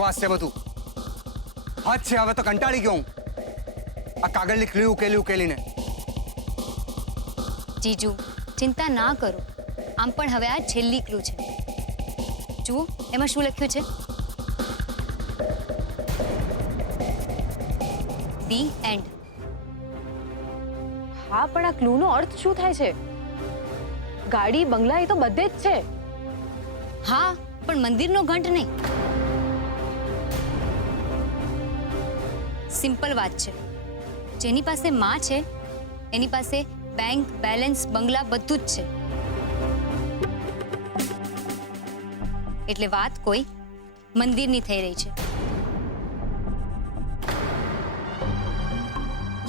બકવાસ છે બધું. હદ છે, હવે તો કંટાળી ગયો હું આ કાગળની ક્લ્યુ ઉકેલીને. જીજુ ચિંતા ના કરો, આમ પણ હવે આ છેલ્લી ક્લુ છે. જુઓ એમાં શું લખ્યું છે, ધી એન્ડ. હા, પણ આ ક્લૂનો અર્થ શું થાય છે? ગાડી બંગલા એ તો બધે જ છે. હા, પણ મંદિરનો ઘંટ નહીં. સિમ્પલ વાત છે, જેની પાસે માં છે એની પાસે બેંક બેલેન્સ બંગલા બધું જ છે. એટલે વાત કોઈ મંદિરની થઈ રહી છે.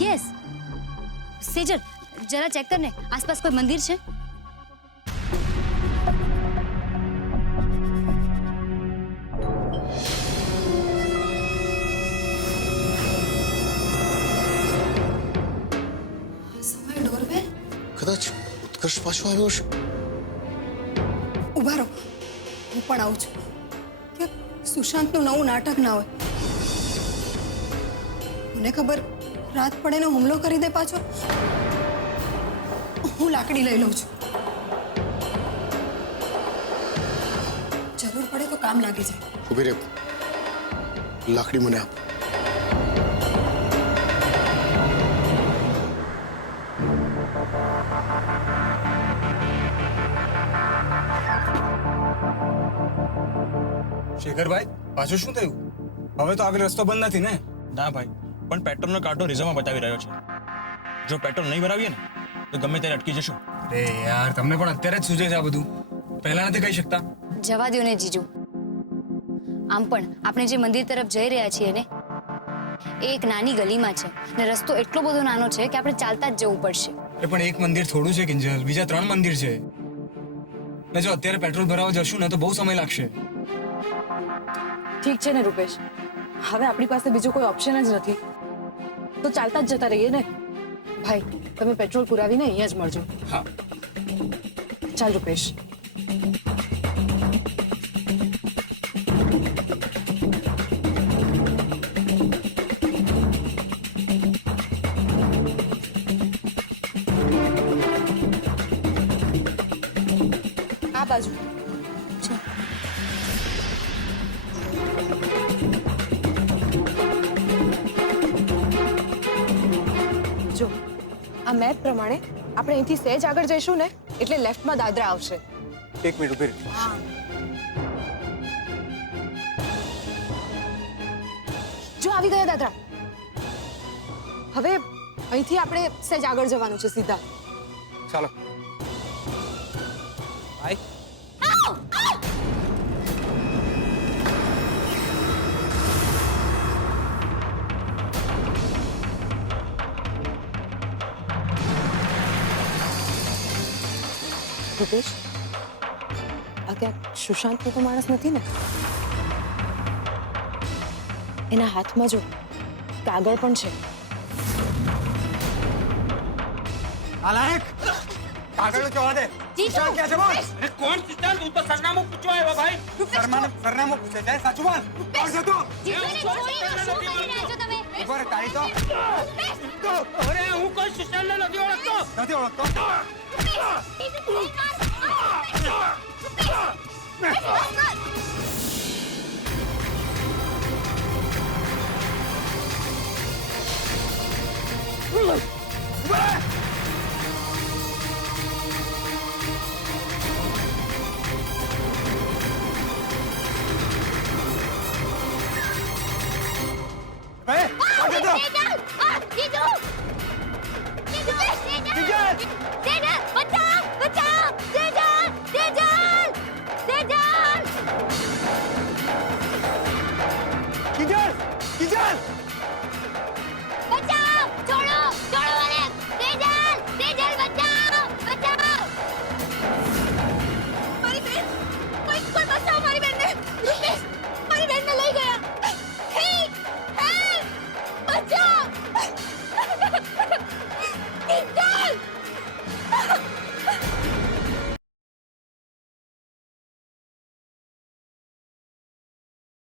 યસ સેજલ, જરા ચેક કર ને આસપાસ કોઈ મંદિર છે. કદાચ ઉત્કર્ષ પાછો આવ્યો છે. ઉભા રહો, હું પણ આવું છું. કે સુશાંતનું નવું નાટક ના હોય. મને ખબર રાત પડે ને હુમલો કરી દે પાછો. હું લાકડી લઈ લઉં છું, જરૂર પડે તો કામ લાગી જાય. ઉભી રે, લાકડી મને આપ. શેખરભાઈ, પાછું શું થયું? હવે તો આગળ રસ્તો બંધ નથી ને? ના ભાઈ, પણ પેટ્રોલનો કાંટો રિઝર્વમાં બતાવી રહ્યો છે. જો પેટ્રોલ નહીં ભરાવીએ ને તો ગમે ત્યારે અટકી જશું. અરે યાર, તમને પણ અત્યારે જ સૂઝે છે આ બધું, પહેલા નથી કહી શકતા? જવા દો ને જીજુ. આમ પણ આપણે જે મંદિર તરફ જઈ રહ્યા છીએ ને એ એક નાની ગલીમાં છે ને રસ્તો એટલો બધો નાનો છે કે આપણે ચાલતા જ જવું પડશે. એ પણ એક મંદિર થોડું છે કિંજલ, બીજા 3 મંદિર છે. ને જો અત્યારે પેટ્રોલ ભરાવા જશું ને તો બહુ સમય લાગશે. ઠીક છે ને રૂપેશ, હવે આપણી પાસે બીજો કોઈ ઓપ્શન જ નથી, તો ચાલતા જ જતા રહીએ ને. ભાઈ, તમે પેટ્રોલ પુરાવીને અહીંયા જ મળજો. હા ચાલ રૂપેશ. આ બાજુ. જો આ મેપ પ્રમાણે આપણે અહીંથી સહેજ આગળ જઈશું ને એટલે લેફ્ટમાં દાદરા આવશે. 1 મિનિટ ઉભી રહે. જો આવી ગયા દાદરા. હવે અહીંથી આપણે સહેજ આગળ જવાનું છે સીધા. ચાલો. ભાઈ રૂપેશ, આ ક્યાંક સુશાંતનો તો માણસ નથી ને? એના હાથમાં જો કાગળ પણ છે. આલાયક, કાગળ જવા દે. સુશાંત ક્યાં છે બોલ? અરે કોણ સિદ્ધાંત? તું તો સરનામું પૂછવા આવ્યો ભાઈ. સરનામું પૂછે છે, સાચું બોલ. કોણ છે તું? ઉભો રે, તારી તો. અરે હું કોઈ સિદ્ધાંતને નથી ઓળખતો. નથી ઓળખતો?